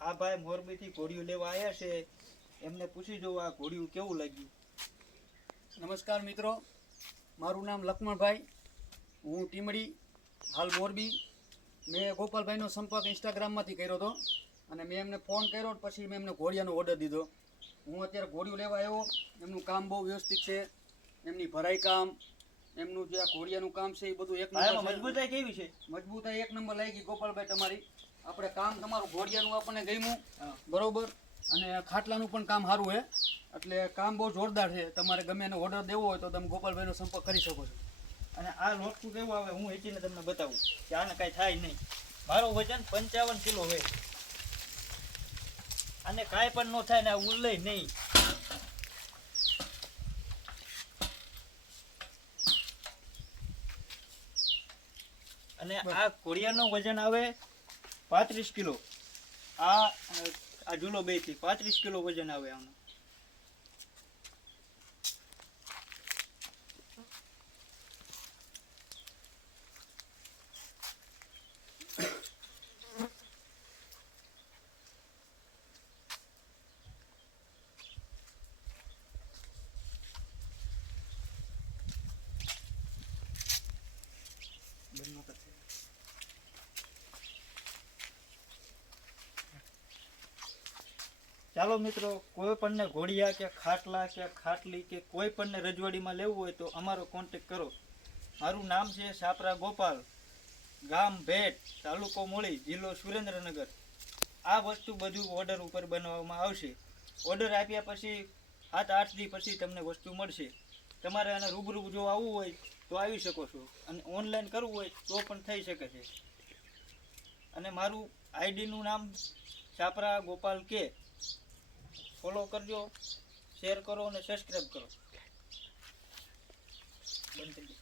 આ ભાઈ મોરબીથી ઘોડિયું લેવા આવ્યા છે. એમને પૂછી જોવા આ ઘોડિયું કેવું લાગ્યું. નમસ્કાર મિત્રો મારું નામ લક્ષ્મણભાઈ. હું ટીમડી હાલ મોરબી. મેં ગોપાલભાઈનો સંપર્ક ઇન્સ્ટાગ્રામમાંથી કર્યો હતો અને મેં એમને ફોન કર્યો પછી મેં એમને ઘોડિયાનો ઓર્ડર દીધો. હું અત્યારે ઘોડિયું લેવા આવ્યો. એમનું કામ બહુ વ્યવસ્થિત છે. એમની ભરાઈ કામ એમનું જે આ ઘોડિયાનું કામ છે એ બધું એક નંબર મજબૂતાઈ કેવી છે? મજબૂતાઈ એક નંબર લાગી ગોપાલભાઈ તમારી. આપણે કામ તમારું ઘોડિયાનું આપણને ગમ્યું. બરોબર? અને ખાટલાનું પણ કામ સારું છે એટલે કામ બહુ જોરદાર છે. તમારે ગમે એને ઓર્ડર દેવો હોય તો તમે ગોપાલભાઈનો સંપર્ક કરી શકો છો. અને આ લોટકું કેવું આવે હું વેચીને તમને બતાવું. કે આને કાંઈ થાય નહીં. મારું વજન પંચાવન કિલો હોય અને કાંઈ પણ ન થાય ને આ ઉલ્લે નહીં. અને આ કોળિયાનું વજન આવે પાંત્રીસ કિલો. આ આ બેથી પાંત્રીસ કિલો વજન આવે આનું. બંને ચાલો મિત્રો, કોઈ પણને ઘોડિયા કે ખાટલા કે ખાટલી કે કોઈ પણને રજવાડીમાં લેવું હોય તો અમારો કોન્ટેક કરો. મારું નામ છે સાપરા ગોપાલ, ગામ ભેટ, તાલુકો મોળી જિલ્લો સુરેન્દ્રનગર. આ વસ્તુ બધું ઓર્ડર ઉપર બનાવવામાં આવશે. ઓર્ડર આપ્યા પછી, સાત આઠ દી પછી તમને વસ્તુ મળશે. તમારે આને રૂબરૂ જો આવવું હોય તો આવી શકો છો. અને ઓનલાઈન કરવું હોય તો પણ થઈ શકે છે. અને મારું આઈડીનું નામ છાપરા ગોપાલ કે ફોલો કરજો શેર કરો અને સબસ્ક્રાઈબ કરો. બંધ